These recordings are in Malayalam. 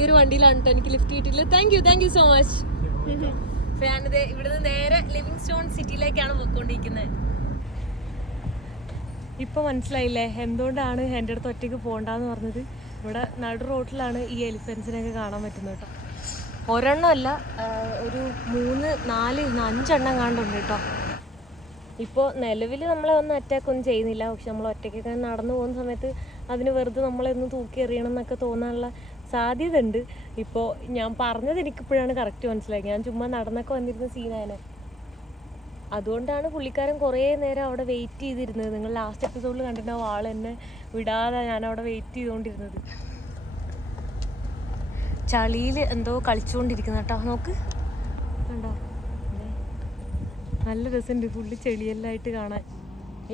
ഈ ഒരു വണ്ടിയിലാണ് കേട്ടോ എനിക്ക് ലിഫ്റ്റ് കിട്ടിയില്ല thank you thank you so much അപ്പൊ ഞാനിത് ഇവിടുന്ന് നേരെ ലിവിങ് സ്റ്റോൺ സിറ്റിയിലേക്കാണ് പോയിക്കൊണ്ടിരിക്കുന്നത് ഇപ്പൊ മനസ്സിലായില്ലേ? എന്തുകൊണ്ടാണ് എന്റെ അടുത്ത് ഒറ്റയ്ക്ക് പോകണ്ടെന്ന് പറഞ്ഞത്? ഇവിടെ നടു റോട്ടിലാണ് ഈ എലിഫൻസിനെയൊക്കെ കാണാൻ പറ്റുന്നത് കേട്ടോ ഒരെണ്ണമല്ല ഒരു മൂന്ന് നാല് അഞ്ചെണ്ണം കാണുന്നുണ്ട് കേട്ടോ ഇപ്പോൾ നിലവിൽ നമ്മളെ ഒന്നും അറ്റാക്ക് ഒന്നും ചെയ്യുന്നില്ല. പക്ഷെ നമ്മൾ ഒറ്റയ്ക്കൊക്കെ നടന്നു പോകുന്ന സമയത്ത് അതിന് വെറുതെ നമ്മളെ ഒന്ന് തൂക്കി എറിയണം എന്നൊക്കെ തോന്നാനുള്ള സാധ്യത ഉണ്ട് ഇപ്പോൾ ഞാൻ പറഞ്ഞത് എനിക്കിപ്പോഴാണ് കറക്റ്റ് മനസ്സിലായത്. ഞാൻ ചുമ്മാ നടന്നൊക്കെ വന്നിരുന്ന സീനായനെ അതുകൊണ്ടാണ് പുള്ളിക്കാരൻ കുറേ നേരം അവിടെ വെയിറ്റ് ചെയ്തിരുന്നത്. നിങ്ങൾ ലാസ്റ്റ് എപ്പിസോഡിൽ കണ്ടിട്ടുണ്ടാവും ആൾ എന്നെ വിടാതെ ഞാൻ അവിടെ വെയിറ്റ് ചെയ്തുകൊണ്ടിരുന്നത് ചളിയിൽ എന്തോ കളിച്ചുകൊണ്ടിരിക്കുന്ന കേട്ടോ. നോക്ക്. കണ്ടോ? നല്ല രസമുണ്ട് ഫുള്ള് ചെളിയെല്ലാം ആയിട്ട് കാണാൻ.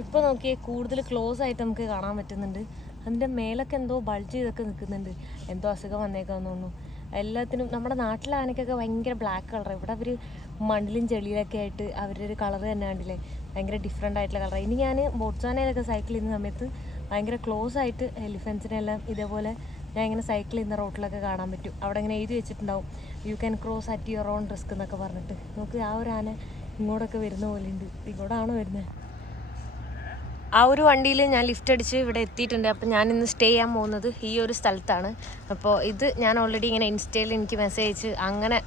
ഇപ്പോൾ നോക്കിയേ കൂടുതൽ ക്ലോസ് ആയിട്ട് നമുക്ക് കാണാൻ പറ്റുന്നുണ്ട്. അതിന്റെ മേലൊക്കെ എന്തോ ബൾജ് ചെയ്തൊക്കെ നിൽക്കുന്നുണ്ട് എന്തോ അസുഖം വന്നേക്കാന്ന് തോന്നുന്നു. എല്ലാത്തിനും നമ്മുടെ നാട്ടിലെ ആനയ്ക്കൊക്കെ ഭയങ്കര ബ്ലാക്ക് കളർ ഇവിടെ അവർ മണ്ണിലും ചെളിയിലൊക്കെ ആയിട്ട് അവരുടെ ഒരു കളർ തന്നെ കണ്ടില്ലേ? ഭയങ്കര ഡിഫറെന്റ് ആയിട്ടുള്ള കളർ ഇനി ഞാൻ ബോട്ട്സാനയിലൊക്കെ സൈക്കിൾ ചെയ്യുന്ന സമയത്ത് ഭയങ്കര ക്ലോസ് ആയിട്ട് എലിഫൻസിനെല്ലാം ഇതേപോലെ ഞാൻ ഇങ്ങനെ സൈക്കിൾ ചെയ്യുന്ന റോട്ടിലൊക്കെ കാണാൻ പറ്റും. അവിടെ ഇങ്ങനെ എഴുതി വെച്ചിട്ടുണ്ടാവും. You can cross at your own risk എന്നൊക്കെ പറഞ്ഞിട്ട്. നമുക്ക് ആ ഒരു ആന ഇങ്ങോട്ടൊക്കെ വരുന്ന പോലെ ഉണ്ട് ഇങ്ങോട്ടാണോ വരുന്നത് ആ ഒരു വണ്ടിയിൽ ഞാൻ ലിഫ്റ്റ് അടിച്ച് ഇവിടെ എത്തിയിട്ടുണ്ട്. അപ്പോൾ ഞാൻ ഇന്ന് സ്റ്റേ ചെയ്യാൻ പോകുന്നത് ഈ ഒരു സ്ഥലത്താണ്. അപ്പോൾ ഇത് ഞാൻ ഓൾറെഡി ഇങ്ങനെ ഇൻസ്റ്റയിൽ എനിക്ക് മെസ്സേജ് അയച്ച് അങ്ങനെ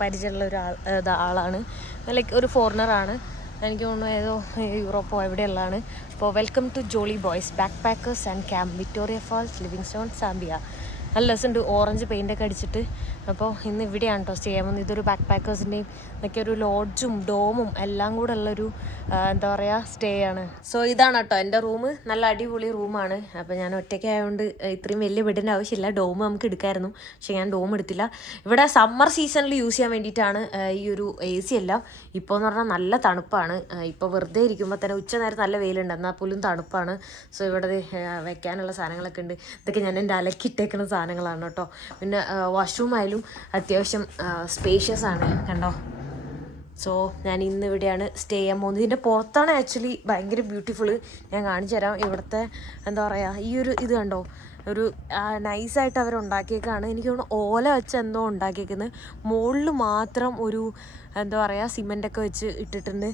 പരിചയമുള്ള ഒരു ആൾ ആളാണ്. ലൈക്ക് ഒരു ഫോറിനറാണ് എനിക്ക് തോന്നുന്നു ഏതോ യൂറോപ്പോ എവിടെയുള്ളതാണ്. അപ്പോൾ welcome to Jolly Boys Backpackers and Camp Victoria Falls Livingstone Zambia നല്ല രസമുണ്ട്. ഓറഞ്ച് പെയിന്റൊക്കെ അടിച്ചിട്ട്. അപ്പോൾ ഇന്ന് ഇവിടെയാണ് കേട്ടോ സ്റ്റേ ചെയ്യാൻ ഇതൊരു ബാക്ക് പാക്കേഴ്സിന്റെയും ഒക്കെ ഒരു ലോഡ്ജും ഡോമും എല്ലാം കൂടെ ഉള്ളൊരു എന്താ പറയുക സ്റ്റേ ആണ്. സോ ഇതാണ് കേട്ടോ എന്റെ റൂം നല്ല അടിപൊളി റൂമാണ് അപ്പോൾ ഞാൻ ഒറ്റയ്ക്ക് ആയതുകൊണ്ട് ഇത്രയും വലിയ ബെഡിന്റെ ആവശ്യമില്ല. ഡോം നമുക്ക് എടുക്കായിരുന്നു. പക്ഷേ ഞാൻ ഡോം എടുത്തില്ല. ഇവിടെ സമ്മർ സീസണിൽ യൂസ് ചെയ്യാൻ വേണ്ടിയിട്ടാണ് ഈ ഒരു എ സി എല്ലാം. ഇപ്പോൾ എന്ന് പറഞ്ഞാൽ നല്ല തണുപ്പാണ്. ഇപ്പോൾ വെറുതെ ഇരിക്കുമ്പോൾ തന്നെ ഉച്ച നേരം നല്ല വെയിലുണ്ട്. എന്നാൽ പോലും തണുപ്പാണ്. സോ ഇവിടെ വെക്കാനുള്ള സാധനങ്ങളൊക്കെ ഉണ്ട്. ഇതൊക്കെ ഞാൻ എന്റെ അലക്കിട്ടേക്കുന്ന സാധനങ്ങളാണ് കേട്ടോ. പിന്നെ വാഷ്റൂം ആയാലും അത്യാവശ്യം സ്പേഷ്യസ് ആണ് കണ്ടോ? സോ ഞാൻ ഇന്ന് ഇവിടെയാണ് സ്റ്റേ ചെയ്യാൻ പോകുന്നത്. ഇതിന്റെ പുറത്താണ് ആക്ച്വലി ഭയങ്കര ബ്യൂട്ടിഫുൾ ഞാൻ കാണിച്ചു തരാം ഇവിടുത്തെ എന്താ പറയുക ഈ ഒരു ഇത് കണ്ടോ? ഒരു നൈസായിട്ട് അവർ ഉണ്ടാക്കിയേക്കാണ്. എനിക്ക് തോന്നുന്നു ഓല വെച്ച് എന്തോ ഉണ്ടാക്കിയേക്കുന്നത് മുകളിൽ മാത്രം ഒരു എന്താ പറയുക സിമെന്റൊക്കെ വെച്ച് ഇട്ടിട്ടുണ്ട്.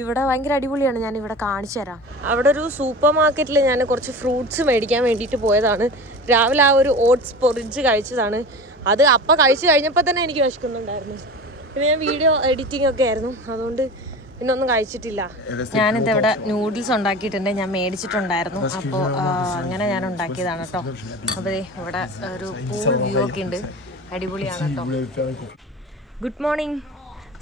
ഇവിടെ ഭയങ്കര അടിപൊളിയാണ്. ഞാൻ ഇവിടെ കാണിച്ചു തരാം. അവിടെ ഒരു സൂപ്പർ മാർക്കറ്റിൽ ഞാൻ കുറച്ച് ഫ്രൂട്ട്സ് മേടിക്കാൻ വേണ്ടിയിട്ട് പോയതാണ്. രാവിലെ ആ ഒരു ഓട്സ് പൊറിച്ച് കഴിച്ചതാണ്. അത് അപ്പം കഴിച്ചു കഴിഞ്ഞപ്പോൾ തന്നെ എനിക്ക് വിശക്കുന്നുണ്ടായിരുന്നു. പിന്നെ ഞാൻ വീഡിയോ എഡിറ്റിംഗ് ഒക്കെ ആയിരുന്നു. അതുകൊണ്ട് പിന്നെ ഒന്നും കഴിച്ചിട്ടില്ല ഞാനിത് ഇവിടെ നൂഡിൽസ് ഉണ്ടാക്കിയിട്ടുണ്ട്. ഞാൻ മേടിച്ചിട്ടുണ്ടായിരുന്നു. അപ്പോൾ അങ്ങനെ ഞാൻ ഉണ്ടാക്കിയതാണ് കേട്ടോ. അപ്പോൾ ഇവിടെ ഒരു പൂൾ വ്യൂ ഒക്കെ ഉണ്ട്. അടിപൊളിയാണ് കേട്ടോ. ഗുഡ് മോർണിംഗ്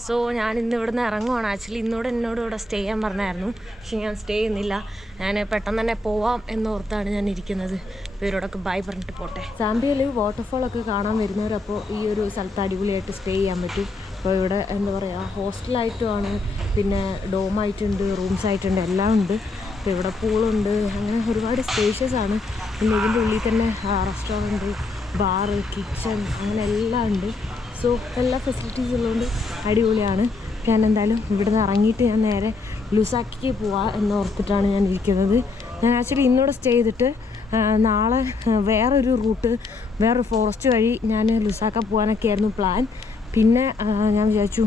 സോ ഞാൻ ഇന്ന് ഇവിടുന്ന് ഇറങ്ങുവാണ്. ആക്ച്വലി ഇന്നോട് എന്നോട് ഇവിടെ സ്റ്റേ ചെയ്യാൻ പറഞ്ഞായിരുന്നു. പക്ഷെ ഞാൻ സ്റ്റേ ചെയ്യുന്നില്ല. ഞാൻ പെട്ടെന്ന് തന്നെ പോവാം എന്നോർത്താണ് ഞാൻ ഇരിക്കുന്നത്. പേരോടൊക്കെ ഇവരോടൊക്കെ ബൈ പറഞ്ഞിട്ട് പോട്ടെ. സാമ്പിയയിൽ വാട്ടർഫാളൊക്കെ കാണാൻ വരുന്നവരപ്പോൾ ഈ ഒരു സ്ഥലത്ത് അടിപൊളിയായിട്ട് സ്റ്റേ ചെയ്യാൻ പറ്റും. അപ്പോൾ ഇവിടെ എന്താ പറയുക ഹോസ്റ്റലായിട്ടുമാണ് പിന്നെ ഡോമായിട്ടുണ്ട് റൂംസ് ആയിട്ടുണ്ട് എല്ലാം ഉണ്ട്. അപ്പോൾ ഇവിടെ പൂളുണ്ട് അങ്ങനെ ഒരുപാട് സ്പേഷ്യസ് ആണ്. പിന്നെ ഇതിന്റെ ഉള്ളിൽ തന്നെ റെസ്റ്റോറന്റ് ബാറ് കിച്ചൺ അങ്ങനെ എല്ലാം ഉണ്ട്. സോ എല്ലാ ഫെസിലിറ്റീസ് ഉള്ളതുകൊണ്ട് അടിപൊളിയാണ്. ഞാൻ എന്തായാലും ഇവിടെ നിന്ന് ഇറങ്ങിയിട്ട് ഞാൻ നേരെ ലുസാക്കിക്ക് പോവാ എന്നോർത്തിട്ടാണ് ഞാൻ ഇരിക്കുന്നത്. ഞാൻ ആക്ച്വലി ഇന്നിവിടെ സ്റ്റേ ചെയ്തിട്ട് നാളെ വേറൊരു റൂട്ട് വേറൊരു ഫോറസ്റ്റ് വഴി ഞാൻ ലുസാക്ക പോകാനൊക്കെ ആയിരുന്നു പ്ലാൻ പിന്നെ ഞാൻ വിചാരിച്ചു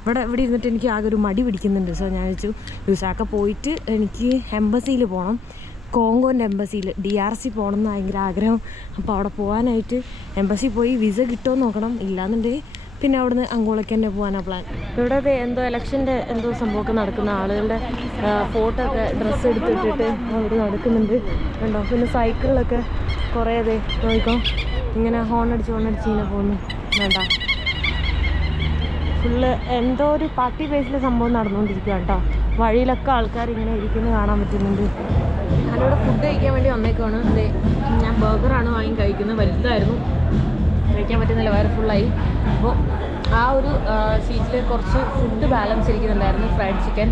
ഇവിടെ ഇവിടെ ഇരുന്നിട്ട് എനിക്ക് ആകെ ഒരു മടി പിടിക്കുന്നുണ്ട് സോ ഞാൻ വിചാരിച്ചു ലുസാക്ക പോയിട്ട് എനിക്ക് എംബസിയിൽ പോകണം കോങ്കോന്റെ എംബസിയിൽ ഡി ആർ സി പോകണം എന്ന് ഭയങ്കര ആഗ്രഹം. അപ്പോൾ അവിടെ പോകാനായിട്ട് എംബസി പോയി വിസ കിട്ടുമോ നോക്കണം. ഇല്ലാന്നുണ്ടെങ്കിൽ പിന്നെ അവിടുന്ന് അങ്കോളയ്ക്ക് തന്നെ പോകാനാണ് പ്ലാൻ ഇവിടെ എന്തോ ഇലക്ഷന്റെ എന്തോ സംഭവമൊക്കെ നടക്കുന്ന ആളുകളുടെ ഫോട്ടോ ഒക്കെ ഡ്രസ്സ് എടുത്തിട്ടിട്ട് അവിടെ നടക്കുന്നുണ്ട്. കണ്ടോ? പിന്നെ സൈക്കിളിലൊക്കെ കുറേ അതെ നോക്കിക്കോ. ഇങ്ങനെ ഹോൺ അടിച്ച് ഹോൺ അടിച്ച് ഇങ്ങനെ പോകുന്നു. വേണ്ട. ഫുള്ള് എന്തോ ഒരു പാർട്ടി ബേസിൽ സംഭവം നടന്നുകൊണ്ടിരിക്കുക കേട്ടോ വഴിയിലൊക്കെ ആൾക്കാർ ഇങ്ങനെ ഇരിക്കുന്നത് കാണാൻ പറ്റുന്നുണ്ട്. ഞാനിവിടെ ഫുഡ് കഴിക്കാൻ വേണ്ടി വന്നേക്കാണ് അതെ ഞാൻ ബർഗറാണ് വാങ്ങി കഴിക്കുന്നത്. വലുതായിരുന്നു. കഴിക്കാൻ പറ്റുന്നില്ല വയറ് ഫുള്ളായി അപ്പോൾ ആ ഒരു സീറ്റിൽ കുറച്ച് ഫുഡ് ബാലൻസ് ഇരിക്കുന്നുണ്ടായിരുന്നു ഫ്രൈഡ് ചിക്കൻ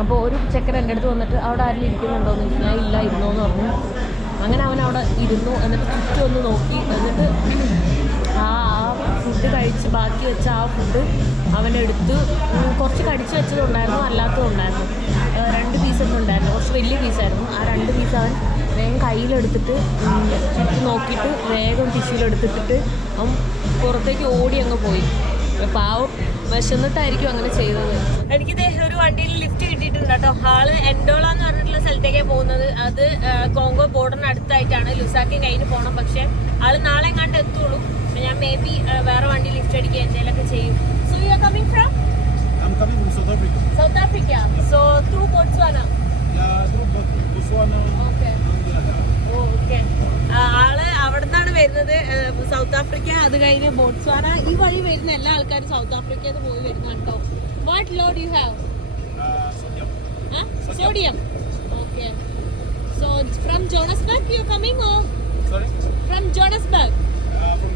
അപ്പോൾ ഒരു ചെക്കൻ എന്റെ അടുത്ത് വന്നിട്ട് അവിടെ ആരെങ്കിലും ഇരിക്കുന്നുണ്ടോയെന്ന് ചോദിച്ചു. ഞാൻ ഇല്ല ഇരുന്നോ എന്ന് പറഞ്ഞു. അങ്ങനെ അവൻ അവിടെ ഇരുന്നു. എന്നിട്ട് ചുറ്റും ഒന്ന് നോക്കി. എന്നിട്ട് ആ ഫുഡ് കഴിച്ച് ബാക്കി വെച്ച ആ ഫുഡ് അവനെടുത്ത് കുറച്ച് കടിച്ചു വെച്ചതുണ്ടായിരുന്നു അല്ലാത്തതും ഉണ്ടായിരുന്നു. രണ്ട് പീസൊക്കെ ഉണ്ടായിരുന്നു കുറച്ച് വലിയ പീസായിരുന്നു ആ രണ്ട് പീസ് അവൻ വേഗം കയ്യിലെടുത്തിട്ട് നോക്കിയിട്ട് വേഗം ടിഷ്യൂലെടുത്തിട്ടിട്ട് അവൻ പുറത്തേക്ക് ഓടി അങ്ങ് പോയി. പാവം വിശന്നിട്ടായിരിക്കും അങ്ങനെ ചെയ്തത്. എനിക്ക് ഒരു വണ്ടിയിൽ ലിഫ്റ്റ് കിട്ടിയിട്ടുണ്ട് കേട്ടോ. ആൾ എൻഡോള എന്ന് പറഞ്ഞിട്ടുള്ള സ്ഥലത്തേക്കാണ് പോകുന്നത്. അത് കോങ്കോ ബോർഡറിന് അടുത്തായിട്ടാണ് ലുസാക്കി കഴിഞ്ഞ് പോകണം പക്ഷേ ആൾ നാളെ എങ്ങാണ്ട് എത്തുള്ളൂ അപ്പൊ ഞാൻ മേ ബി വേറെ വണ്ടി ലിഫ്റ്റ് അടിക്കുക എന്തെങ്കിലുമൊക്കെ ചെയ്യും. So you are coming from I'm coming from South Africa. South Africa so through Botswana. Yeah, through Botswana. Okay. Oh, okay. ആൾ അവിടുന്നാണ് വരുന്നത്. സൗത്ത് ആഫ്രിക്ക അത് കഴിഞ്ഞ് ബോട്സ്വാന ഈ വഴി വരുന്ന എല്ലാ ആൾക്കാരും സൗത്ത് ആഫ്രിക്കയിൽ നിന്ന് പോയി വരുന്ന കേട്ടോ what load you have uh. Sodium okay so from Johannesburg you coming oh? From Johannesburg Uh, from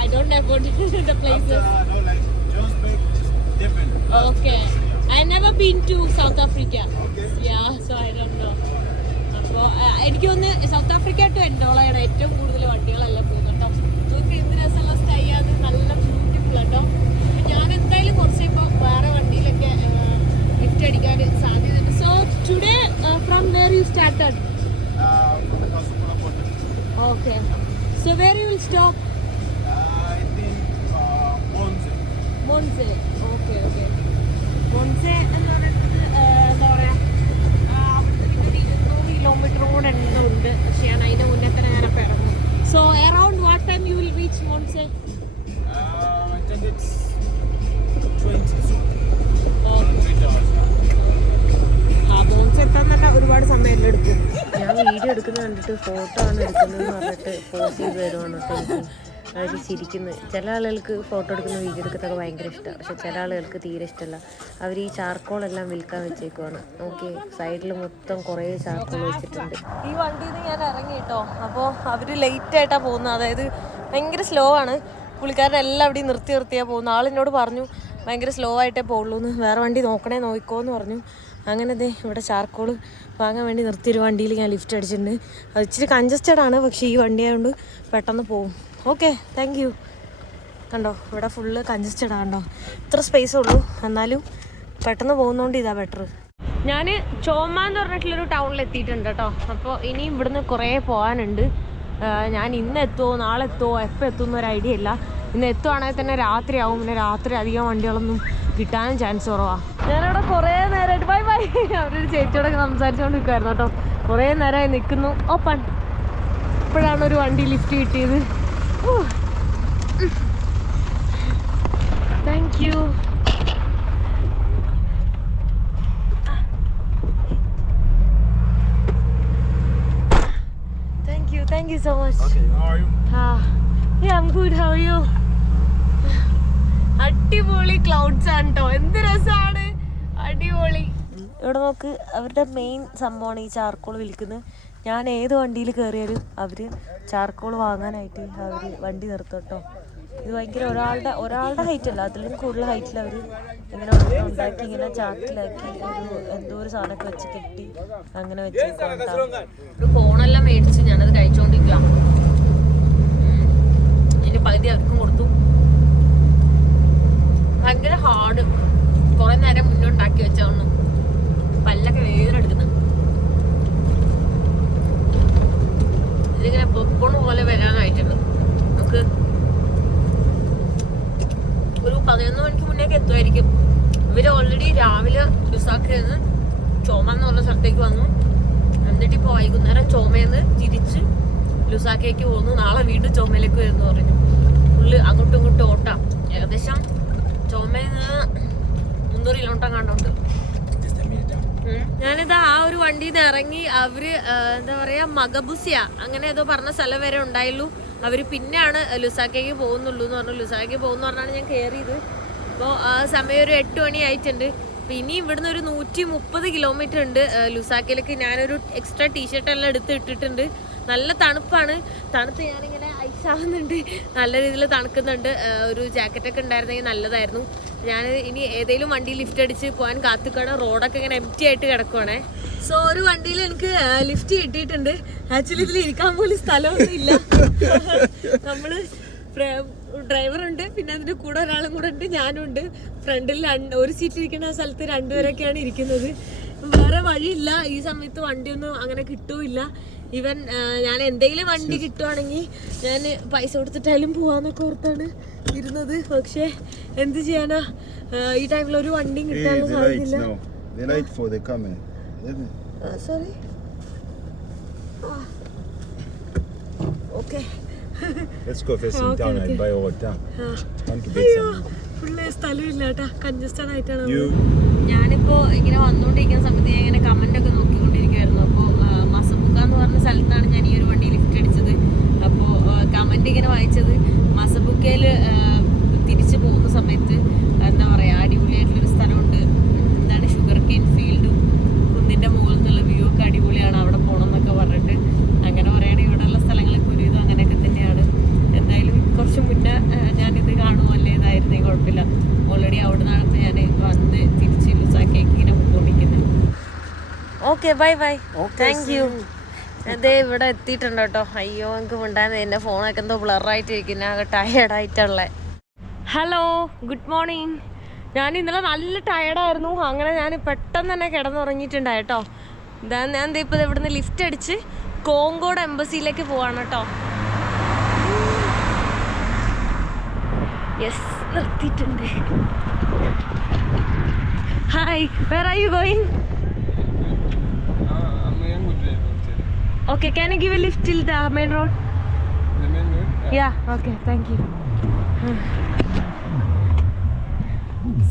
Jebel. don't know about the places. After, uh, no, like Johannesburg, Jebel. okay. I never been to South Africa. Okay. Yeah, so I don't know. അപ്പോൾ എനിക്ക് തോന്നുന്നു സൗത്ത് ആഫ്രിക്ക ടു എൻഡോളയാണ് ഏറ്റവും കൂടുതൽ വണ്ടികളെല്ലാം പോകുന്നത് കേട്ടോ നിങ്ങൾക്ക് എന്ത് രസമുള്ള സ്റ്റൈ അത് നല്ല ബ്യൂട്ടിഫുൾ കേട്ടോ അപ്പം ഞാൻ എന്തായാലും കുറച്ച് ഇപ്പോൾ വേറെ വണ്ടിയിലൊക്കെ ഗിഫ്റ്റ് അടിക്കാൻ സാധ്യതയുണ്ട് so today from where you started. Okay so where you will stop Monze okay okay Monze എന്ന് പറയുന്നത് എന്താ പറയുക അവിടുത്തെ പിന്നെ ഒരു ഇരുന്നൂറ് കിലോമീറ്റർ കൂടെ ഉണ്ട്. പക്ഷേ ഞാൻ അതിന്റെ മുന്നേ തന്നെ ഞാൻ അപ്പം ഇറങ്ങും so around what time you will reach Monze I think it's 20 so. Three hours. ആ മോൺസെ എത്താൻ തന്നെ ഒരുപാട് സമയം എടുക്കും. ഞാൻ വീഡിയോ എടുക്കുന്നത് കണ്ടിട്ട് ഫോട്ടോ ആണ് എടുക്കുന്നത് പറഞ്ഞിട്ട് പോസ്റ്റ് ചെയ്ത് തരുവാണ് കേട്ടോ. അവർ ചിരിക്കുന്നത് ചില ആളുകൾക്ക് ഫോട്ടോ എടുക്കുന്ന വീഡിയോ എടുക്കുന്നതൊക്കെ ഭയങ്കര ഇഷ്ടമാണ് പക്ഷെ ചില ആളുകൾക്ക് തീരെ ഇഷ്ടമല്ല അവർ ഈ ചാർക്കോളെല്ലാം വിൽക്കാൻ വെച്ചേക്കുവാണ്. നോക്കി സൈഡിൽ മൊത്തം കുറേ ചാർക്കോൾ വെച്ചിട്ടുണ്ട്. ഈ വണ്ടിയിൽ നിന്ന് ഞാൻ ഇറങ്ങി കേട്ടോ. അപ്പോൾ അവർ ലേറ്റ് ആയിട്ടാണ് പോകുന്നത്. അതായത് ഭയങ്കര സ്ലോ ആണ്. പുള്ളിക്കാരനെല്ലാം അവിടെ നിർത്തി നിർത്തിയാണ് പോകുന്നത്. ആളിനോട് പറഞ്ഞു ഭയങ്കര സ്ലോ ആയിട്ടേ പോകുള്ളൂ എന്ന് വേറെ വണ്ടി നോക്കണേ നോക്കോ എന്ന് പറഞ്ഞു. അങ്ങനെ ദേ ഇവിടെ ചാർക്കോൾ വാങ്ങാൻ വേണ്ടി നിർത്തിയൊരു വണ്ടിയിൽ ഞാൻ ലിഫ്റ്റ് അടിച്ചിട്ടുണ്ട്. അത് ഇച്ചിരി കൺജസ്റ്റഡ് ആണ്. പക്ഷേ ഈ വണ്ടി ആയതുകൊണ്ട് പെട്ടെന്ന് പോകും ഓക്കെ താങ്ക് യു കണ്ടോ ഇവിടെ ഫുള്ള് കൺജസ്റ്റഡ് ആണോ ഇത്ര സ്പേസ് ഉള്ളൂ. എന്നാലും പെട്ടെന്ന് പോകുന്നതുകൊണ്ട് ഇതാ ബെറ്റർ ഞാൻ ചോമ എന്ന് പറഞ്ഞിട്ടുള്ളൊരു ടൗണിൽ എത്തിയിട്ടുണ്ട് കേട്ടോ അപ്പോൾ ഇനി ഇവിടുന്ന് കുറേ പോകാനുണ്ട് ഞാൻ ഇന്ന് എത്തുമോ നാളെ എത്തുമോ എപ്പോൾ എത്തുമെന്ന് ഒരു ഐഡിയ ഇല്ല. ഇന്ന് എത്തുവാണെങ്കിൽ തന്നെ രാത്രിയാവും. പിന്നെ രാത്രി അധികം വണ്ടികളൊന്നും കിട്ടാനും ചാൻസ് കുറവാണ് ഞാനവിടെ കുറേ നേരമായിട്ട് ബൈ ബൈ അവരൊരു ചേച്ചിയോടൊക്കെ സംസാരിച്ചുകൊണ്ട് നിൽക്കുമായിരുന്നു കേട്ടോ കുറേ നേരമായി നിൽക്കുന്നു ഓപ്പൺ ഇപ്പോഴാണ് ഒരു വണ്ടി ലിഫ്റ്റ് കിട്ടിയത്. Thank you thank you thank you so much Okay, how are you? Ah, yeah, I'm good. How are you? അടിപൊളി ക്ലൗഡ്സ് ആണ് കേട്ടോ എന്ത് രസമാണ് അടിപൊളി. ഇവിടെ നോക്ക് അവരുടെ മെയിൻ സംഭവമാണ് ഈ ചാർക്കോൾ വിൽക്കുന്നത്. ഞാൻ ഏത് വണ്ടിയിൽ കയറിയാലും അവർ ചാർക്കോൾ വാങ്ങാനായിട്ട് അവർ വണ്ടി നിർത്തട്ടോ ഇത് ഭയങ്കര ഒരാളുടെ ഒരാളുടെ ഹൈറ്റ് അല്ല അതിലും കൂടുതൽ ഹൈറ്റിൽ അവർ ഇങ്ങനെ ഉണ്ടാക്കി ഇങ്ങനെ ചാക്കിലാക്കി ഒരു എന്തോ ഒരു സാധനമൊക്കെ വെച്ച് കെട്ടി അങ്ങനെ വെച്ച് ഫോണെല്ലാം മേടിച്ച് ഞാനത് കഴിച്ചുകൊണ്ടിരിക്കാം എന്റെ പകുതി അവർക്കും കൊടുത്തു. ഭയങ്കര ഹാർഡ് കുറെ നേരം മുന്നോട്ടാക്കി വെച്ചാണ് പല്ലൊക്കെ വേറെ എടുക്കുന്നത് ഇതിങ്ങനെ പോപ്കോൺ പോലെ വരാനായിട്ടുണ്ട്. നമുക്ക് ഒരു പതിനൊന്ന് മണിക്ക് മുന്നേക്ക് എത്തുമായിരിക്കും. ഇവർ ഓൾറെഡി രാവിലെ ലുസാക്കിന്ന് ചോമ എന്ന് പറഞ്ഞ സ്ഥലത്തേക്ക് വന്നു. എന്നിട്ട് ഇപ്പോൾ വൈകുന്നേരം ചോമയെന്ന് തിരിച്ച് ലുസാക്കയ്ക്ക് പോകുന്നു. നാളെ വീണ്ടും ചോമയിലേക്ക് വരുന്നു പറഞ്ഞു. ഫുള്ള് അങ്ങോട്ടും ഇങ്ങോട്ടും ഓട്ടാം. ഏകദേശം ചോമയിൽ നിന്ന് മുന്നൂറ് കിലോമീറ്റർ കണ്ടുണ്ട് Just a minute. yeah. ഞാനിത് ആ ഒരു വണ്ടിയിൽ നിന്ന് ഇറങ്ങി അവർ എന്താ പറയാ മകബുസിയ. അങ്ങനെ ഏതോ പറഞ്ഞ സ്ഥലം വരെ ഉണ്ടായുള്ളൂ. അവർ പിന്നെയാണ് ലുസാക്കയ്ക്ക് പോകുന്നുള്ളൂ എന്ന് പറഞ്ഞു. ലുസാക്കയ്ക്ക് പോകുന്ന പറഞ്ഞാണ് ഞാൻ കയറിയത് അപ്പോൾ ആ സമയം ഒരു എട്ട് മണി ആയിട്ടുണ്ട്. ഇനി ഇവിടുന്ന് ഒരു നൂറ്റി മുപ്പത് കിലോമീറ്റർ ഉണ്ട് ലുസാക്കയിലേക്ക്. ഞാനൊരു എക്സ്ട്രാ ടീഷർട്ട് എല്ലാം എടുത്ത് ഇട്ടിട്ടുണ്ട്. നല്ല തണുപ്പാണ്. തണുത്ത് ഞാനിങ്ങനെ ഐസ് ആവുന്നുണ്ട്. നല്ല രീതിയിൽ തണുക്കുന്നുണ്ട്. ഒരു ജാക്കറ്റൊക്കെ ഉണ്ടായിരുന്നെങ്കിൽ നല്ലതായിരുന്നു. ഞാൻ ഇനി ഏതെങ്കിലും വണ്ടി ലിഫ്റ്റ് അടിച്ച് പോകാൻ കാത്തുക്കാണ്. റോഡൊക്കെ ഇങ്ങനെ എംറ്റി ആയിട്ട് കിടക്കുവാണേ. സോ ഒരു വണ്ടിയിൽ എനിക്ക് ലിഫ്റ്റ് കിട്ടിയിട്ടുണ്ട്. ആക്ച്വലി ഇതിൽ ഇരിക്കാൻ പോലും സ്ഥലമൊന്നും ഇല്ല. നമ്മൾ ഡ്രൈവർ ഉണ്ട് പിന്നെ അതിന്റെ കൂടെ ഒരാളും കൂടെ ഉണ്ട്. ഞാനും ഉണ്ട് ഫ്രണ്ടിൽ രണ്ട് ഒരു സീറ്റ് ഇരിക്കുന്ന സ്ഥലത്ത് രണ്ടുപേരൊക്കെയാണ് ഇരിക്കുന്നത്. വേറെ വഴിയില്ല. ഈ സമയത്ത് വണ്ടിയൊന്നും അങ്ങനെ കിട്ടൂല്ല. ഇവൻ ഞാൻ എന്തെങ്കിലും വണ്ടി കിട്ടുവാണെങ്കിൽ ഞാൻ പൈസ കൊടുത്തിട്ടായാലും പോവാന്നൊക്കെ ഓർത്താണ് ഇരുന്നത്. പക്ഷേ എന്ത് ചെയ്യാനാ? ഈ ടൈമിൽ ഒരു വണ്ടിയും കിട്ടാനുള്ള സാധ്യതയില്ല. Sorry okay Let's go first Okay, okay. and buy സ്ഥലമില്ല കേട്ടാ. കഞ്ചസ്റ്റഡ് ആയിട്ടാണ് ഞാനിപ്പോ ഇങ്ങനെ വന്നോണ്ടിരിക്കുന്ന സമയത്ത് ഞാൻ ഇങ്ങനെ കമന്റ് ഒക്കെ നോക്കിക്കൊണ്ടിരിക്കുവായിരുന്നു അപ്പോൾ മസമുക്ക എന്ന് പറഞ്ഞ സ്ഥലത്താണ് ഞാൻ ഈ ഒരു വണ്ടി ലിഫ്റ്റ് അടിച്ചത്. അപ്പോൾ കമന്റ് ഇങ്ങനെ വായിച്ചത്. മസബുക്കയിൽ തിരിച്ചു പോകുന്ന സമയത്ത് എന്താ പറയുക അടിപൊളിയായിട്ടുള്ളൊരു സ്ഥലമുണ്ട്. എന്താണ് ഷുഗർ കെയിൻ ഫീൽഡും കുന്നിന്റെ മുകളിൽ നിന്നുള്ള വ്യൂ ഒക്കെ അടിപൊളിയാണ് അവിടെ പോകണം എന്നൊക്കെ പറഞ്ഞിട്ട് അങ്ങനെ പറയുകയാണെങ്കിൽ ഇവിടെയുള്ള സ്ഥലങ്ങളൊക്കെ ഒരുവിധം അങ്ങനെയൊക്കെ തന്നെയാണ്. എന്തായാലും കുറച്ച് മുന്നേ ഞാനിത് കാണുമോ അല്ലേ ഇതായിരുന്നേ കുഴപ്പമില്ല. ഓൾറെഡി അവിടെ നിന്നാണ് ഞാൻ വന്ന് തിരിച്ച് ലുസാക്കിയേക്ക് ഇങ്ങനെ പോയിക്കൊണ്ടിരിക്കുന്നത് okay bye bye thank you അതെ ഇവിടെ എത്തിയിട്ടുണ്ട് കേട്ടോ. അയ്യോ എനിക്ക് ഉണ്ടായിരുന്നു എന്റെ ഫോണൊക്കെ എന്തോ ബ്ലറായിട്ടിരിക്കുന്ന ടയേർഡ് ടയേർഡായിട്ടുള്ള ഹലോ ഗുഡ് മോർണിംഗ് ഞാൻ ഇന്നലെ നല്ല ടയേർഡായിരുന്നു അങ്ങനെ ഞാൻ പെട്ടെന്ന് തന്നെ കിടന്നുറങ്ങിയിട്ടുണ്ടായി കേട്ടോ. ഇതാ ഞാൻ ഇപ്പോൾ ഇവിടുന്ന് ലിഫ്റ്റ് അടിച്ച് കോങ്കോട് എംബസിയിലേക്ക് പോവാണ് കേട്ടോ. യെസ് നിർത്തിയിട്ടുണ്ട്. Hi where are you going Uh, I'm a young okay can you give a lift till the main road The main road? Yeah okay thank you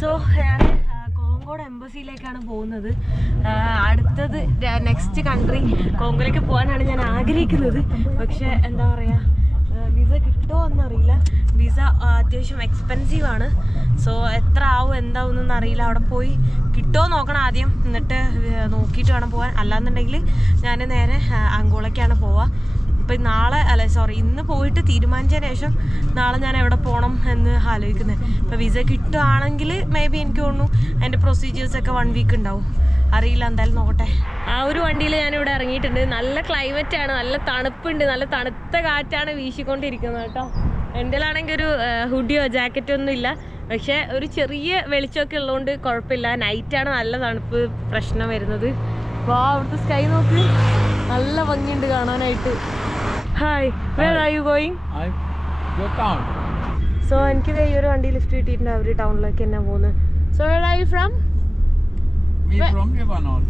so ഞാൻ കോങ്കോട് എംബസിയിലേക്കാണ് പോകുന്നത്. അടുത്തത് നെക്സ്റ്റ് കൺട്രി കോങ്കോയിലേക്ക് പോകാനാണ് ഞാൻ ആഗ്രഹിക്കുന്നത്. പക്ഷെ എന്താ പറയുക വിസ കിട്ടുമോ എന്നറിയില്ല വിസ അത്യാവശ്യം എക്സ്പെൻസീവ് ആണ്. സോ എത്ര ആവും എന്താവും എന്നൊന്നും അറിയില്ല. അവിടെ പോയി കിട്ടുമോ നോക്കണം ആദ്യം. എന്നിട്ട് നോക്കിയിട്ട് വേണം പോകാൻ അല്ലാന്നുണ്ടെങ്കിൽ ഞാൻ നേരെ അങ്കോളയ്ക്കാണ് പോവുക ഇപ്പം നാളെ അല്ല സോറി ഇന്ന് പോയിട്ട് തീരുമാനിച്ചതിന് ശേഷം നാളെ ഞാൻ എവിടെ പോകണം എന്ന് ആലോചിക്കുന്നത് ഇപ്പം വിസ കിട്ടുകയാണെങ്കിൽ മേ ബി എനിക്ക് തോന്നുന്നു അതിന്റെ പ്രൊസീജിയേഴ്സൊക്കെ വൺ വീക്ക് ഉണ്ടാവും. അറിയില്ല എന്തായാലും നോക്കട്ടെ. ആ ഒരു വണ്ടിയിൽ ഞാൻ ഇവിടെ ഇറങ്ങിയിട്ടുണ്ട്. നല്ല ക്ലൈമറ്റ് ആണ് നല്ല തണുപ്പുണ്ട് നല്ല തണുത്ത കാറ്റാണ് വീശിക്കൊണ്ടിരിക്കുന്നത് കേട്ടോ. എന്റെ ഒരു ഹുഡിയോ ജാക്കറ്റോ ഒന്നും ഇല്ല. പക്ഷേ ഒരു ചെറിയ വെളിച്ചമൊക്കെ ഉള്ളതുകൊണ്ട് കുഴപ്പമില്ല. നൈറ്റാണ് നല്ല തണുപ്പ് പ്രശ്നം വരുന്നത്. അപ്പോൾ അവിടുത്തെ സ്കൈ നോക്ക്. നല്ല ഭംഗിയുണ്ട് കാണാനായിട്ട്. Hi where are you going. So എനിക്ക് ഈ ഒരു വണ്ടി ലിഫ്റ്റ് കിട്ടിയിട്ടുണ്ട്. അവർ ടൗണിലേക്ക് തന്നെ പോകുന്നത് so where are you from Me Where- from Lebanon.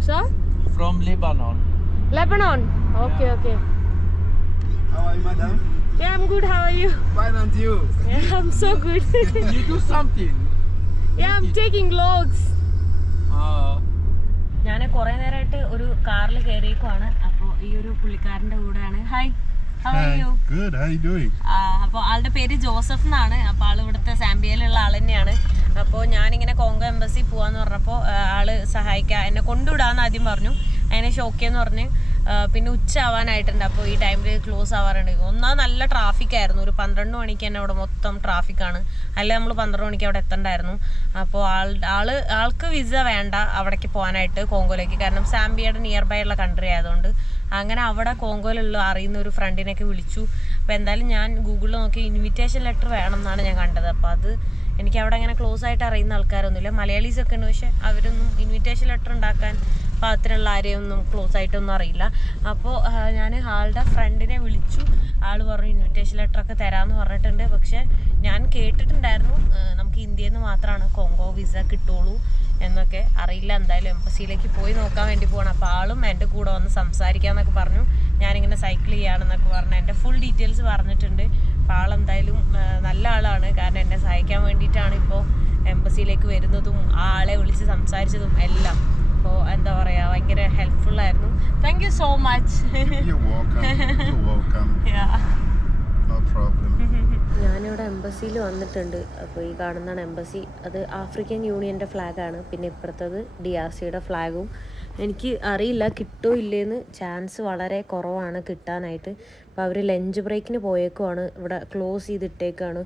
Sir? From Lebanon. Lebanon. Okay, yeah. okay. How are you, madam? Yeah, I'm good. How are you? Fine, and you? Yeah, I'm so good. you do something. yeah, I'm taking logs. Uh, ഞാൻ കുറേ നേരമായിട്ട് ഒരു കാറിൽ കയറിയേക്കുവാണ് അപ്പോൾ ഈ ഒരു പുള്ളിക്കാരന്റെ കൂടെയാണ് hi how are you Good. How you doing? അപ്പോൾ ആളുടെ പേര് ജോസഫ് എന്നാണ് അപ്പോൾ ആൾ ഇവിടുത്തെ സാമ്പിയയിലുള്ള ആൾ തന്നെയാണ് അപ്പോൾ ഞാനിങ്ങനെ കോങ്കോ എംബസി പോവാന്ന് പറഞ്ഞപ്പോൾ ആൾ സഹായിക്കുക എന്നെ കൊണ്ടുവിടാന്ന് ആദ്യം പറഞ്ഞു. അതിനെ ഷോക്കിയെന്ന് പറഞ്ഞ് പിന്നെ ഉച്ച ആവാനായിട്ടുണ്ട് അപ്പോൾ ഈ ടൈമിൽ ക്ലോസ് ആവാറുണ്ട്. ഒന്നാം നല്ല ട്രാഫിക് ആയിരുന്നു. ഒരു പന്ത്രണ്ട് മണിക്ക് തന്നെ അവിടെ മൊത്തം ട്രാഫിക്കാണ് അല്ല നമ്മൾ പന്ത്രണ്ട് മണിക്ക് അവിടെ എത്തണ്ടായിരുന്നു. അപ്പോൾ ആൾ ആൾ ആൾക്ക് വിസ വേണ്ട അവിടേക്ക് പോകാനായിട്ട് കോങ്കോയിലേക്ക് കാരണം സാംബിയയുടെ നിയർ ബൈ ഉള്ള കൺട്രി ആയതുകൊണ്ട്. അങ്ങനെ അവിടെ കോങ്കോയിലുള്ള അറിയുന്ന ഒരു ഫ്രണ്ടിനെയൊക്കെ വിളിച്ചു. അപ്പോൾ എന്തായാലും ഞാൻ ഗൂഗിളിൽ നോക്കി ഇൻവിറ്റേഷൻ ലെറ്റർ വേണം എന്നാണ് ഞാൻ കണ്ടത്. അപ്പോൾ അത് എനിക്ക് അവിടെ അങ്ങനെ ക്ലോസ് ആയിട്ട് അറിയുന്ന ആൾക്കാരൊന്നുമില്ല. മലയാളീസ് ഒക്കെ ഉണ്ട്. പക്ഷെ അവരൊന്നും ഇൻവിറ്റേഷൻ ലെറ്റർ ഉണ്ടാക്കാൻ പാകത്തിനുള്ള ആരെയൊന്നും ക്ലോസ് ആയിട്ടൊന്നും അറിയില്ല. അപ്പോൾ ഞാൻ ആളുടെ ഫ്രണ്ടിനെ വിളിച്ചു. ആൾ പറഞ്ഞു ഇൻവിറ്റേഷൻ ലെറ്റർ ഒക്കെ തരാമെന്ന് പറഞ്ഞിട്ടുണ്ട്. പക്ഷെ ഞാൻ കേട്ടിട്ടുണ്ടായിരുന്നു നമുക്ക് ഇന്ത്യയിൽ നിന്ന് മാത്രമാണ് കോങ്കോ വിസ കിട്ടുള്ളൂ എന്നൊക്കെ അറിയില്ല എന്തായാലും. എംബസിയിലേക്ക് പോയി നോക്കാൻ വേണ്ടി പോകണം അപ്പോൾ ആളും എന്റെ കൂടെ വന്ന് സംസാരിക്കാമെന്നൊക്കെ പറഞ്ഞു. ഞാനിങ്ങനെ സൈക്കിൾ ചെയ്യാണെന്നൊക്കെ പറഞ്ഞു. എന്റെ ഫുൾ ഡീറ്റെയിൽസ് പറഞ്ഞിട്ടുണ്ട്. അപ്പോൾ ആളെന്തായാലും നല്ല ആളാണ്. കാരണം എന്നെ സഹായിക്കാൻ വേണ്ടിയിട്ടാണ് ഇപ്പോൾ എംബസിയിലേക്ക് വരുന്നതും ആ ആളെ വിളിച്ച് സംസാരിച്ചതും എല്ലാം. അപ്പോൾ എന്താ പറയുക ഭയങ്കര ഹെൽപ്ഫുൾ ആയിരുന്നു. Thank you so much You're welcome. You're welcome. No problem. ഞാനിവിടെ എംബസിയിൽ വന്നിട്ടുണ്ട്. അപ്പോൾ ഈ കാണുന്നതാണ് എംബസി. അത് ആഫ്രിക്കൻ യൂണിയന്റെ ഫ്ലാഗാണ് പിന്നെ ഇപ്പുറത്തത് ഡി ആർ സിയുടെ ഫ്ലാഗും എനിക്ക് അറിയില്ല കിട്ടോ ഇല്ലേന്ന്. ചാൻസ് വളരെ കുറവാണ് കിട്ടാനായിട്ട്. അപ്പോൾ അവർ ലഞ്ച് ബ്രേക്കിന് പോയേക്കുവാണ്. ഇവിടെ ക്ലോസ് ചെയ്തിട്ടേക്കാണ്.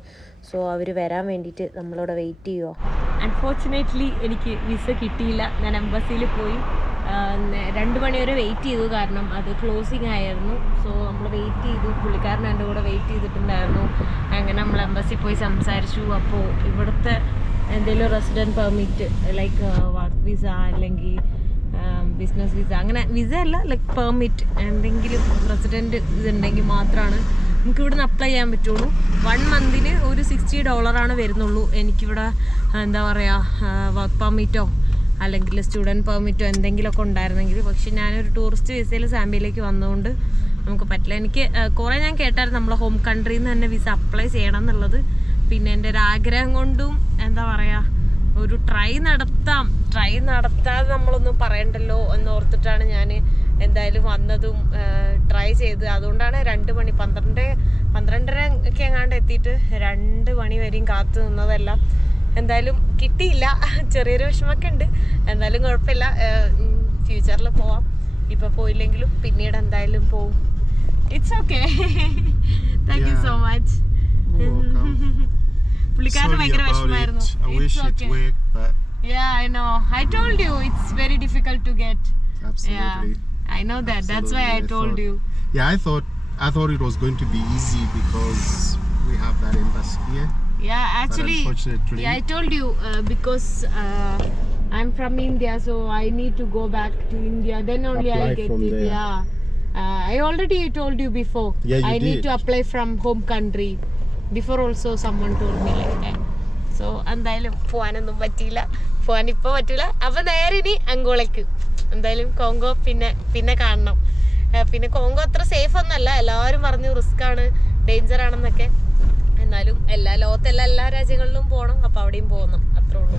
സോ അവർ വരാൻ വേണ്ടിയിട്ട് നമ്മളിവിടെ വെയിറ്റ് ചെയ്യുമോ അൺഫോർച്ചുനേറ്റ്ലി എനിക്ക് വിസ കിട്ടിയില്ല. ഞാൻ എംബസിയിൽ പോയി. രണ്ട് മണി വരെ വെയിറ്റ് ചെയ്തു. കാരണം അത് ക്ലോസിങ് ആയിരുന്നു. സോ നമ്മൾ വെയിറ്റ് ചെയ്തു. പുള്ളിക്കാരൻ എന്റെ കൂടെ വെയിറ്റ് ചെയ്തിട്ടുണ്ടായിരുന്നു. അങ്ങനെ നമ്മൾ എംബസി പോയി സംസാരിച്ചു. അപ്പോൾ ഇവിടുത്തെ എന്തെങ്കിലും resident permit like work visa അല്ലെങ്കിൽ ബിസിനസ് വിസ അങ്ങനെ വിസ അല്ല ലൈക്ക് പെർമിറ്റ് എന്തെങ്കിലും റെസിഡന്റ് ഇതുണ്ടെങ്കിൽ മാത്രമാണ് നമുക്ക് ഇവിടുന്ന് അപ്ലൈ ചെയ്യാൻ പറ്റുള്ളൂ. വൺ മന്തിന് ഒരു സിക്സ്റ്റി ഡോളറാണ് വരുന്നുള്ളൂ. എനിക്കിവിടെ എന്താ പറയുക വർക്ക് പെർമിറ്റോ അല്ലെങ്കിൽ സ്റ്റുഡന്റ് പെർമിറ്റോ എന്തെങ്കിലുമൊക്കെ ഉണ്ടായിരുന്നെങ്കിൽ. പക്ഷേ ഞാനൊരു ടൂറിസ്റ്റ് വിസയിൽ സാമ്പിയിലേക്ക് വന്നതുകൊണ്ട് നമുക്ക് പറ്റില്ല. എനിക്ക് കുറേ ഞാൻ കേട്ടായിരുന്നു നമ്മളെ ഹോം കൺട്രിയിൽ നിന്ന് തന്നെ വിസ അപ്ലൈ ചെയ്യണം എന്നുള്ളത്. പിന്നെ എന്റെ ഒരു ആഗ്രഹം കൊണ്ടും എന്താ പറയുക ഒരു ട്രൈ നടത്താം. ട്രൈ നടത്താതെ നമ്മളൊന്നും പറയണ്ടല്ലോ എന്ന് ഓർത്തിട്ടാണ് ഞാൻ എന്തായാലും വന്നതും ട്രൈ ചെയ്ത്. അതുകൊണ്ടാണ് രണ്ട് മണി പന്ത്രണ്ട് പന്ത്രണ്ടര ഒക്കെ എങ്ങാണ്ട് എത്തിയിട്ട് രണ്ട് മണി വരെയും കാത്തു നിന്നതെല്ലാം. എന്തായാലും കിട്ടിയില്ല. ചെറിയൊരു വിഷമമൊക്കെ ഉണ്ട്. എന്തായാലും കുഴപ്പമില്ല. ഫ്യൂച്ചറിൽ പോവാം. ഇപ്പം പോയില്ലെങ്കിലും പിന്നീട് എന്തായാലും പോവും. It's okay thank you so much. പുള്ളിക്കാരന് Sorry ഭയങ്കര about വിഷമായിരുന്നു it. I wish It's it okay. worked, but Yeah, I know. I told you it's very difficult to get. absolutely. Yeah, I know that. That's why I Absolutely, I told thought- you. Yeah, I thought I thought it was going to be easy because we have that embassy here. Yeah, actually, unfortunately- yeah, I told you uh, because uh, I'm from India, so I need to go back to India. Then only Apply I'll get from it. there. Yeah. Uh, I already told you before. Yeah, you I need did. to apply from home country. Before also someone told me like that. So എന്തായാലും പോകാനൊന്നും പറ്റിയില്ല. പോകാൻ ഇപ്പോൾ പറ്റില്ല അപ്പം നേരെ ഇനി അങ്കോളയ്ക്ക്. എന്തായാലും കോങ്കോ പിന്നെ പിന്നെ കാണണം. പിന്നെ കോങ്കോ അത്ര സേഫ് ഒന്നല്ല എല്ലാവരും പറഞ്ഞു റിസ്ക് ആണ് ഡേഞ്ചർ ആണെന്നൊക്കെ. എന്നാലും എല്ലാ ലോകത്തെല്ലാ എല്ലാ രാജ്യങ്ങളിലും പോകണം അപ്പം അവിടെയും പോകണം അത്രേ ഉള്ളൂ.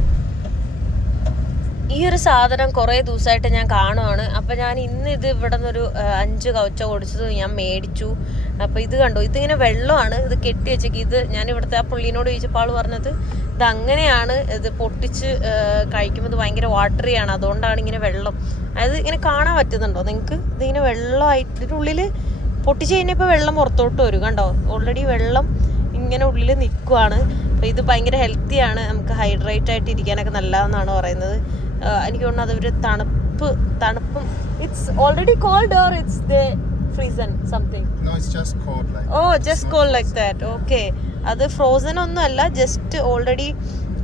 ഈ ഒരു സാധനം കുറേ ദിവസമായിട്ട് ഞാൻ കാണുവാണ്. അപ്പം ഞാൻ ഇന്ന് ഇത് ഇവിടെ നിന്നൊരു അഞ്ച് കവച്ച ഓടിച്ചത് ഞാൻ മേടിച്ചു. അപ്പോൾ ഇത് കണ്ടോ? ഇതിങ്ങനെ വെള്ളമാണ് ഇത് കെട്ടി വെച്ചേക്ക്. ഇത് ഞാൻ ഇവിടുത്തെ ആ പുള്ളീനോട് ചോദിച്ചപ്പോൾ ആൾ പറഞ്ഞത് ഇത് അങ്ങനെയാണ് ഇത് പൊട്ടിച്ച് കഴിക്കുമ്പോൾ ഇത് ഭയങ്കര വാട്ടറിയാണ് അതുകൊണ്ടാണ് ഇങ്ങനെ വെള്ളം. അതായത് ഇങ്ങനെ കാണാൻ പറ്റുന്നുണ്ടോ? നിങ്ങൾക്ക് ഇതിങ്ങനെ വെള്ളമായിട്ട് ഇതിന്റെ ഉള്ളിൽ പൊട്ടിച്ച് കഴിഞ്ഞപ്പോൾ വെള്ളം പുറത്തോട്ട് വരും. കണ്ടോ? ഓൾറെഡി വെള്ളം ഇങ്ങനെ ഉള്ളിൽ നിൽക്കുവാണ് അപ്പോൾ ഇത് ഭയങ്കര ഹെൽത്തിയാണ് നമുക്ക് ഹൈഡ്രേറ്റ് ആയിട്ട് ഇരിക്കാനൊക്കെ നല്ലതെന്നാണ് പറയുന്നത്. എനിക്ക് തോന്നുന്നു അതൊരു തണുപ്പ് തണുപ്പും it's already cold or it's the frozen something. Oh just cold cold like that okay അത് ഫ്രോസൺ ഒന്നും അല്ല ജസ്റ്റ് ഓൾറെഡി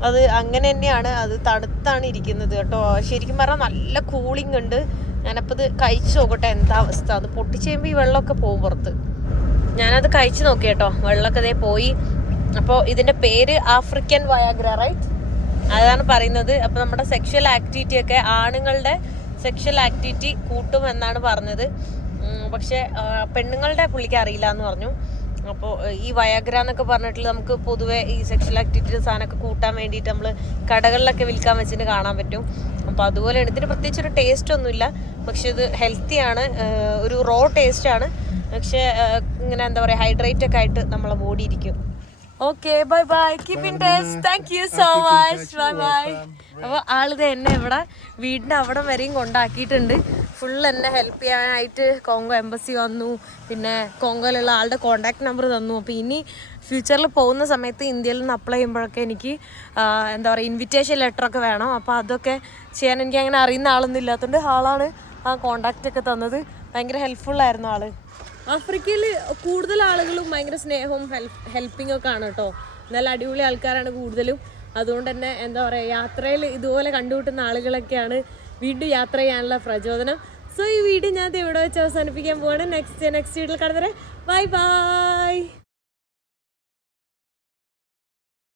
അത് അങ്ങനെ തന്നെയാണ്. അത് തണുത്താണ് ഇരിക്കുന്നത് കേട്ടോ. ശരിക്കും പറഞ്ഞാൽ നല്ല കൂളിംഗ് ഉണ്ട്. ഞാനപ്പോൾ ഇത് കഴിച്ചു നോക്കട്ടെ എന്താ അവസ്ഥ? അത് പൊട്ടിച്ച് കഴിയുമ്പോൾ ഈ വെള്ളമൊക്കെ പോകും പുറത്ത്. ഞാനത് കഴിച്ചു നോക്കി കേട്ടോ. വെള്ളമൊക്കെ ഇതേ പോയി. അപ്പോൾ ഇതിന്റെ പേര് ആഫ്രിക്കൻ വയാഗ്ര റൈറ്റ് അതാണ് പറയുന്നത്. അപ്പോൾ നമ്മുടെ സെക്ഷൽ ആക്ടിവിറ്റി ഒക്കെ ആണുങ്ങളുടെ സെക്ഷൽ ആക്ടിവിറ്റി കൂട്ടും എന്നാണ് പറഞ്ഞത്. പക്ഷേ പെണ്ണുങ്ങളുടെ പുള്ളിക്ക് അറിയില്ല എന്ന് പറഞ്ഞു. അപ്പോൾ ഈ വയാഗ്ര എന്നൊക്കെ പറഞ്ഞിട്ടുള്ള നമുക്ക് പൊതുവേ ഈ സെക്ഷൽ ആക്ടിവിറ്റി സാധനമൊക്കെ കൂട്ടാൻ വേണ്ടിയിട്ട് നമ്മൾ കടകളിലൊക്കെ വിൽക്കാൻ വെച്ചിട്ട് കാണാൻ പറ്റും. അപ്പോൾ അതുപോലെയാണ്. ഇതിന് പ്രത്യേകിച്ച് ഒരു ടേസ്റ്റ് ഒന്നുമില്ല. പക്ഷെ ഇത് ഹെൽത്തിയാണ് ഒരു റോ ടേസ്റ്റ് ആണ്. പക്ഷേ ഇങ്ങനെ എന്താ പറയുക ഹൈഡ്രേറ്റ് ഒക്കെ ആയിട്ട് നമ്മളെ ബോഡി ഇരിക്കും. Okay bye bye keep in touch thank you so much bye bye അപ്പോൾ ആളിത് എന്നെ ഇവിടെ വീടിന്റെ അവിടെ വരെയും കൊണ്ടാക്കിയിട്ടുണ്ട്. ഫുൾ എന്നെ ഹെൽപ്പ് ചെയ്യാനായിട്ട് കോങ്കോ എംബസി വന്നു. പിന്നെ കോങ്കോയിലുള്ള ആളുടെ കോണ്ടാക്ട് നമ്പർ തന്നു. അപ്പോൾ ഇനി ഫ്യൂച്ചറിൽ പോകുന്ന സമയത്ത് ഇന്ത്യയിൽ നിന്ന് അപ്ലൈ ചെയ്യുമ്പോഴൊക്കെ എനിക്ക് എന്താ പറയുക ഇൻവിറ്റേഷൻ ലെറ്ററൊക്കെ വേണം. അപ്പോൾ അതൊക്കെ ചെയ്യാൻ എനിക്ക് അങ്ങനെ അറിയുന്ന ആളൊന്നും ഇല്ലാത്തതുകൊണ്ട് ആളാണ് ആ കോണ്ടാക്റ്റ് ഒക്കെ തന്നത്. ഭയങ്കര ഹെൽപ്ഫുള്ളായിരുന്നു ആൾ. ആഫ്രിക്കയിൽ കൂടുതൽ ആളുകളും ഭയങ്കര സ്നേഹവും ഹെൽപ്പിംഗ് ഒക്കെ ആണ് കേട്ടോ. നല്ല അടിപൊളി ആൾക്കാരാണ് കൂടുതലും. അതുകൊണ്ട് തന്നെ എന്താ പറയുക യാത്രയിൽ ഇതുപോലെ കണ്ടുമുട്ടുന്ന ആളുകളൊക്കെയാണ് വീണ്ടും യാത്ര ചെയ്യാനുള്ള പ്രചോദനം. സോ ഈ വീഡിയോ ഞാൻ ഇവിടെ വെച്ച് അവസാനിപ്പിക്കാൻ പോവാണ്. നെക്സ്റ്റ് നെക്സ്റ്റ് വീട്ടിൽ കാണുന്നവരെ. Bye bye